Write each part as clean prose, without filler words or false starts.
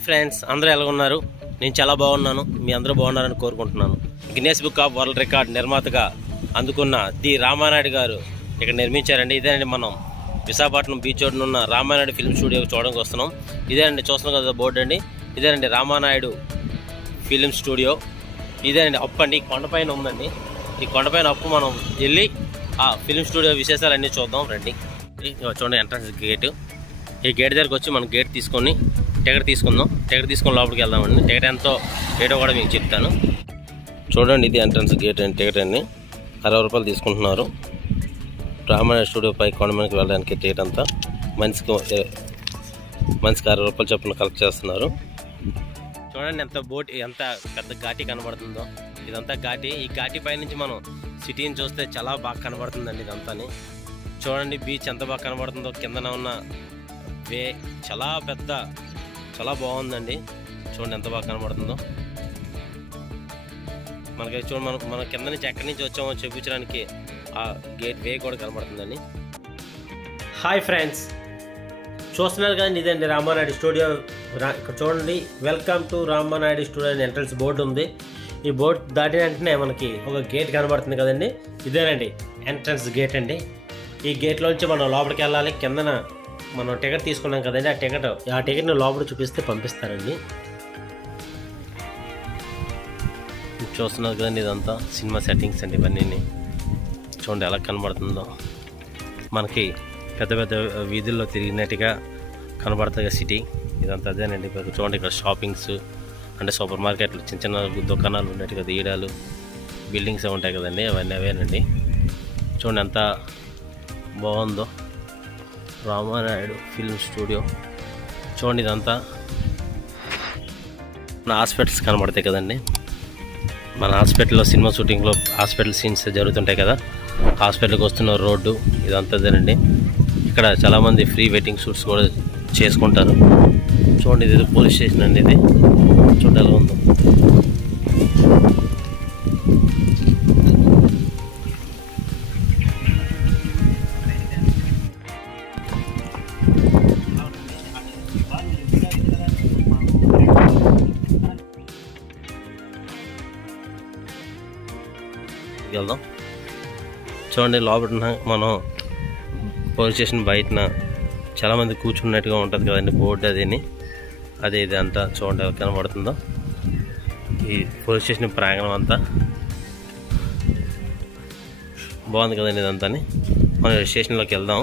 Hi friends, అందరూ ఎలా ఉన్నారు? నేను చాలా బాగున్నాను. మీ అందరూ బాగున్నారని కోరుకుంటున్నాను. Guinness book of world record నిర్మాతగా అందుకున్న ది రామానాయుడు గారు ఇక్కడ నిర్మించారండి. ఇదేనండి మనం విశాఖపట్నం బీచ్ రోడ్డున ఉన్న రామానాయుడు ఫిల్మ్ స్టూడియో చూడడానికి వస్తున్నాం. ఇదేనండి చూస్తున్నాం కదా బోర్డు అండి. ఇదేనండి రామానాయుడు ఫిల్మ్ స్టూడియో. ఇదేనండి అప్పు అండి, కొండపైన ఉందండి. ఈ కొండపైన అప్పు మనం వెళ్ళి ఆ ఫిల్మ్ స్టూడియో విశేషాలన్నీ చూద్దాం రండి. చూడండి ఎంట్రన్స్ గేటు. ఈ గేట్ దగ్గరకు వచ్చి మనం గేట్ తీసుకొని టికెట్ తీసుకుందాం. టికెట్ తీసుకొని లోపలికి వెళ్దామండి. టికెట్ ఎంతో రేటో కూడా మీకు చెప్తాను. చూడండి, ఇది ఎంట్రన్స్ గేట్ అండి. టికెట్ అండి 60 రూపాయలు తీసుకుంటున్నారు. రామానాయుడు స్టూడియో పై కొండమీదకి వెళ్ళడానికి టికెట్ అంతా మనిషికి 60 రూపాయలు చొప్పున కలెక్ట్ చేస్తున్నారు. చూడండి ఎంత పెద్ద ఘాటి కనబడుతుందో. ఇదంతా ఘాటి. ఈ ఘాటి పై నుంచి మనం సిటీని చూస్తే చాలా బాగా కనబడుతుందండి. ఇదంతాని చూడండి, బీచ్ ఎంత బాగా కనబడుతుందో. కిందన ఉన్న వే చాలా బాగుందండి. చూడండి ఎంత బాగా కనబడుతుందో. మనకి చూడండి, మన కింద నుంచి ఎక్కడి నుంచి వచ్చామో చూపించడానికి ఆ గేట్ వే కూడా కనబడుతుందండి. హాయ్ ఫ్రెండ్స్, చూస్తున్నారు కదండి, ఇదండి రామానాయుడు స్టూడియో. ఇక్కడ చూడండి, వెల్కమ్ టు రామానాయుడు స్టూడియో అని ఎంట్రన్స్ బోర్డు ఉంది. ఈ బోర్డు దాటిన వెంటనే మనకి ఒక గేట్ కనబడుతుంది కదండి. ఇదేనండి ఎంట్రన్స్ గేట్ అండి. ఈ గేట్లోంచి మనం లోపలికి వెళ్ళాలి. కిందన మనం టికెట్ తీసుకున్నాం కదండి, ఆ టికెట్ని లోపల చూపిస్తే పంపిస్తారండి. చూస్తున్నారు కదండి, ఇదంతా సినిమా సెట్టింగ్స్ అండి. ఇవన్నీ చూడండి ఎలా కనబడుతుందో. మనకి పెద్ద పెద్ద వీధుల్లో తిరిగినట్టుగా కనబడుతుంది సిటీ. ఇదంతా అదేనండి. చూడండి, ఇక్కడ షాపింగ్స్ అంటే సూపర్ మార్కెట్లు, చిన్న చిన్న దుకాణాలు ఉన్నట్టుగా తీయడాలు, బిల్డింగ్స్ ఉంటాయి కదండి, అవన్నీ అవేనండి. చూడండి ఎంత బాగుందో రామానాయుడు ఫిల్మ్ స్టూడియో. చూడండి, ఇదంతా మన హాస్పిటల్స్ కనబడతాయి కదండి. మన హాస్పిటల్లో సినిమా షూటింగ్లో హాస్పిటల్ సీన్స్ జరుగుతుంటాయి కదా, హాస్పిటల్కి వస్తున్న రోడ్డు ఇదంతా అదేనండి. ఇక్కడ చాలామంది ఫ్రీ వెడ్డింగ్ షూట్స్ కూడా చేసుకుంటారు. చూడండి, ఇది పోలీస్ స్టేషన్ అండి. ఇది చూడండి ఎలా ఉందో. వెళ్దాం. చూడండి, లోపల మనం పోలీస్ స్టేషన్ బయటన చాలామంది కూర్చున్నట్టుగా ఉంటుంది కదండి బోర్డు. అదే ఇది అంతా చూడండి ఎలా కనబడుతుందో. ఈ పోలీస్ స్టేషన్ ప్రాంగణం అంతా బాగుంది కదండి. ఇదంతా మనం స్టేషన్లోకి వెళ్దాం.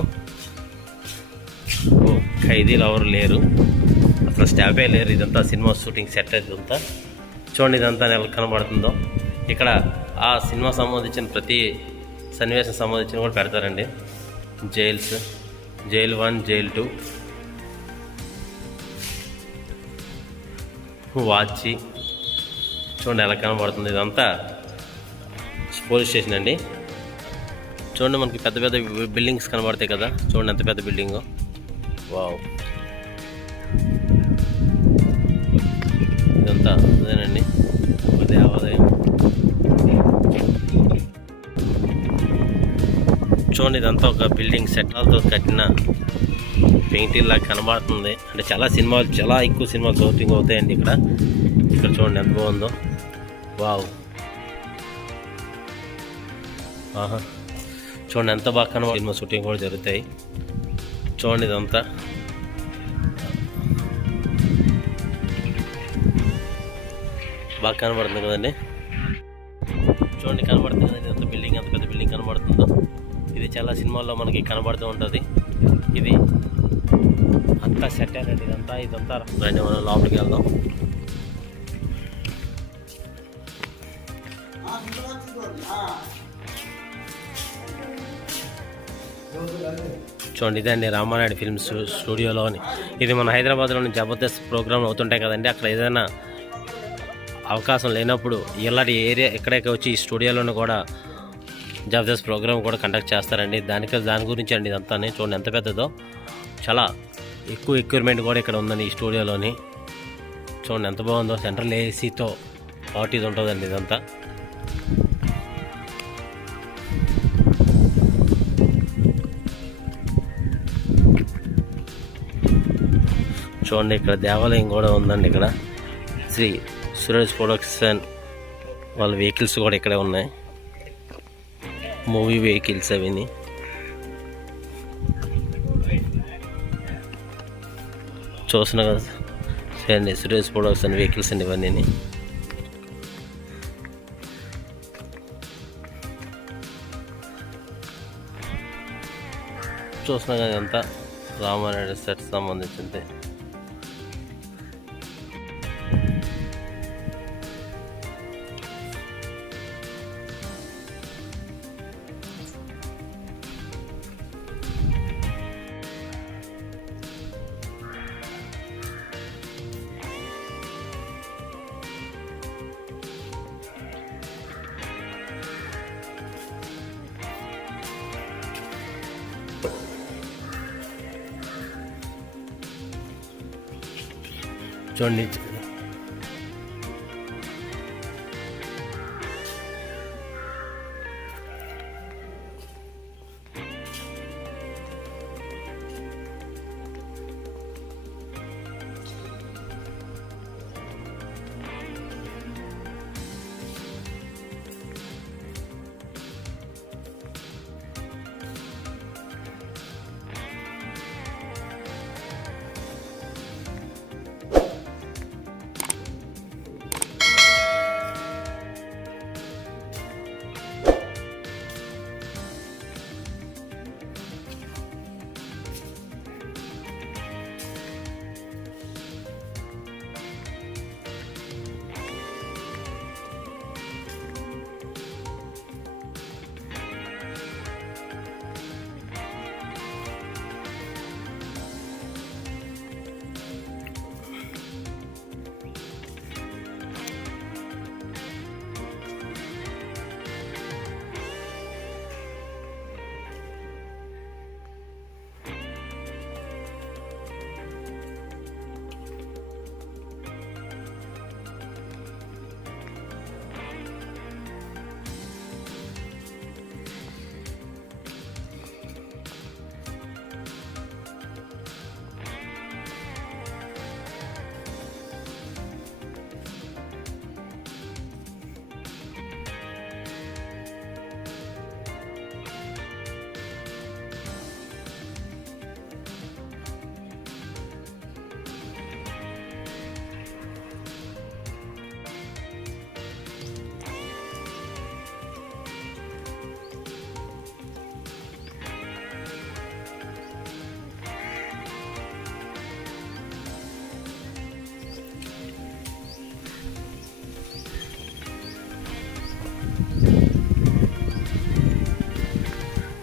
ఖైదీలు ఎవరు లేరు, అసలు స్టాఫే లేరు. ఇదంతా సినిమా షూటింగ్ సెట్. ఇదంతా చూడండి, ఇదంతా ఎలా కనబడుతుందో. ఇక్కడ ఆ సినిమా సంబంధించిన ప్రతి సన్నివేశం సంబంధించిన కూడా పెడతారండి. జైల్ 1, జైల్ 2, వాచి. చూడండి ఎలా కనబడుతుంది. ఇదంతా పోలీస్ స్టేషన్ అండి. చూడండి, మనకి పెద్ద పెద్ద బిల్డింగ్స్ కనబడతాయి కదా. చూడండి ఎంత పెద్ద బిల్డింగు. వావ్, ఇదంతా అదేనండి దేవాలయం. చూడండి, ఇదంతా ఒక బిల్డింగ్ సెట్లతో కట్టిన పెయింటింగ్ లాగా కనబడుతుంది. అంటే చాలా ఎక్కువ సినిమాలు షూటింగ్ అవుతాయండి ఇక్కడ చూడండి ఎంత బాగుందో. వావ్, ఆహా, చూడండి ఎంత బాగా కనబడుతుంది. సినిమా షూటింగ్ కూడా జరుగుతాయి. చూడండి, ఇదంతా బాగా కనబడుతుంది కదండి. చూడండి కనబడుతుంది కదండి, ఎంత పెద్ద బిల్డింగ్ కనబడుతుందో. ఇది చాలా సినిమాల్లో మనకి కనబడుతూ ఉంటుంది. ఇది అంతా సెట్ అయినట్టు ఇదంతా రండి మనం లోపలికి వెళ్దాం. చూడండి, ఇదండి రామానాయుడు ఫిల్మ్ స్టూడియోలోని. ఇది మన హైదరాబాద్లోని జబర్దస్త్ ప్రోగ్రామ్ అవుతుంటాయి కదండి. అక్కడ ఏదైనా అవకాశం లేనప్పుడు ఇలాంటి ఏరియా ఇక్కడికి వచ్చి ఈ స్టూడియోలోనే కూడా జబర్దస్త్ ప్రోగ్రామ్ కూడా కండక్ట్ చేస్తారండి. దాని గురించి అండి ఇదంతా. చూడండి ఎంత పెద్దదో. చాలా ఎక్కువ ఎక్విప్మెంట్ కూడా ఇక్కడ ఉందండి ఈ స్టూడియోలోని. చూడండి ఎంత బాగుందో. సెంట్రల్ ఏసీతో పార్టీస్ ఉంటుందండి ఇదంతా. చూడండి, ఇక్కడ దేవాలయం కూడా ఉందండి. ఇక్కడ శ్రీ సురేష్ ప్రొడక్షన్ వాళ్ళ వెహికల్స్ కూడా ఇక్కడే ఉన్నాయి, మూవీ వెహికల్స్ అవిని. చూస్తున్నా కదా సరే, సురేష్ ప్రొడక్షన్ వెహికల్స్ అండి ఇవన్నీ. చూస్తున్నా కదా అంతా రామానాయుడు సెట్ సంబంధించింది. చూడండి,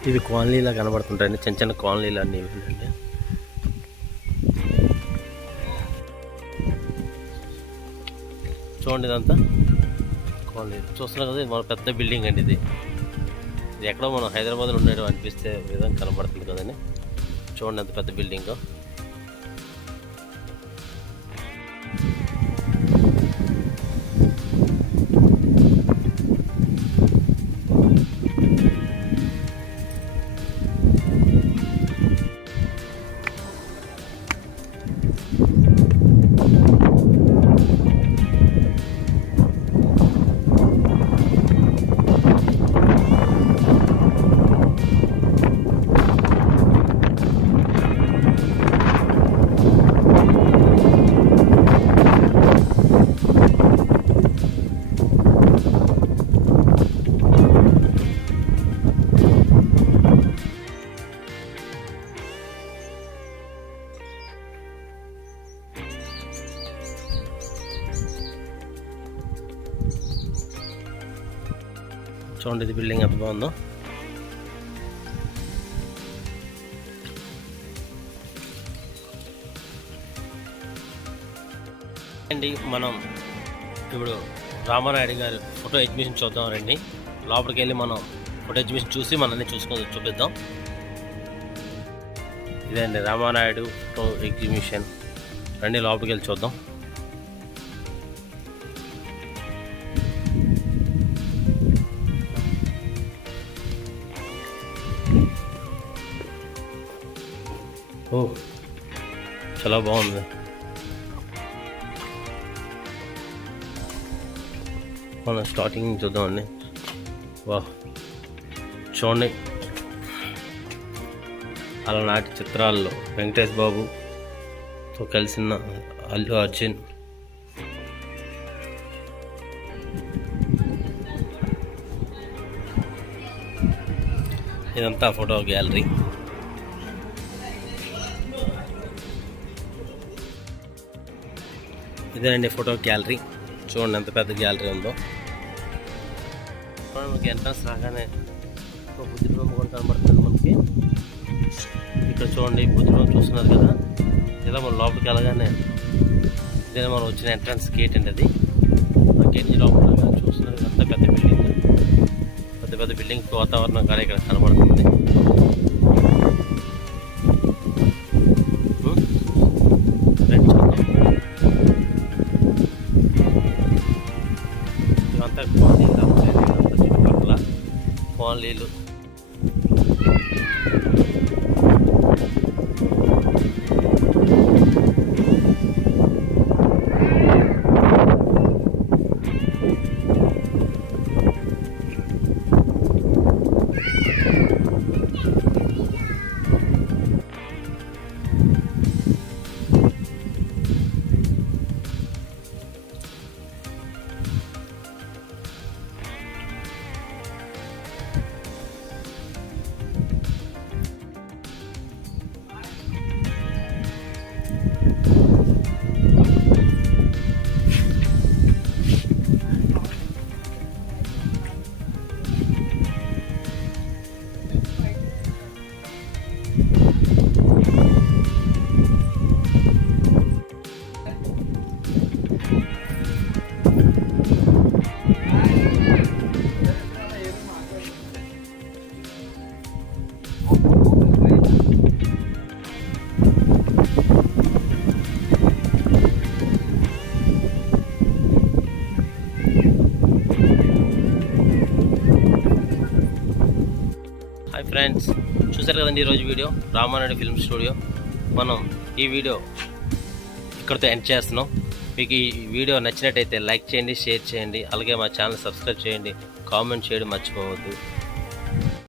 ఇవి కాలనీలా కనబడుతుంటాయండి, చిన్న చిన్న కాలనీలు అన్నీ ఇవ్వండి. చూడండి, ఇదంతా కాలనీ చూస్తున్నాం కదా. మన పెద్ద బిల్డింగ్ అండి ఇది. ఇది ఎక్కడో మనం హైదరాబాద్లో ఉండడం అనిపిస్తే విధంగా కనబడుతుంది కదండి. చూడండి ఎంత పెద్ద బిల్డింగ్. చూడండి, ఇది బిల్డింగ్ ఎంత బాగుందో. అండి, మనం ఇప్పుడు రామానాయుడు గారి ఫోటో ఎగ్జిబిషన్ చూద్దాం రండి. లోపలికి వెళ్ళి మనం ఫోటో ఎగ్జిబిషన్ చూసి మనల్ని చూపిద్దాం. ఇదండి రామానాయుడు ఫోటో ఎగ్జిబిషన్. రండి లోపలికి వెళ్ళి చూద్దాం. ఓ, చాలా బాగుంది. మనం స్టార్టింగ్ చూద్దామండి. వా చూడండి, అలనాటి చిత్రాల్లో వెంకటేష్ బాబుతో కలిసిన అల్లు అర్జున్, ఇదంతా ఫోటో గ్యాలరీ. ఇదేనండి ఫోటో గ్యాలరీ. చూడండి ఎంత పెద్ద గ్యాలరీ ఉందో. మనకి ఎంట్రన్స్ రాగానే ఒక బుద్ధుడి బొమ్మ కూడా కనబడుతుంది మనకి. ఇక్కడ చూడండి బుద్ధుడి బొమ్మ చూస్తున్నారు కదా. ఇలా మనం లోపలికి వెళ్ళగానే ఇదే మనం వచ్చిన ఎంట్రన్స్ గేట్ అండి. అది ఆ గేట్ లోపల చూస్తున్నారు. అంత పెద్ద బిల్డింగ్, పెద్ద పెద్ద బిల్డింగ్ వాతావరణం కూడా ఇక్కడ కనబడుతుంది. ఇదంతా చుట్టుపక్కల కాలనీలు. హాయ్ ఫ్రెండ్స్, చూసారు కదండి ఈరోజు వీడియో రామానాయుడు ఫిల్మ్ స్టూడియో. మనం ఈ వీడియో ఇక్కడితో ఎండ్ చేస్తున్నాం. మీకు ఈ వీడియో నచ్చినట్టయితే లైక్ చేయండి, షేర్ చేయండి, అలాగే మా ఛానల్ సబ్స్క్రైబ్ చేయండి, కామెంట్ చేయడం మర్చిపోవద్దు.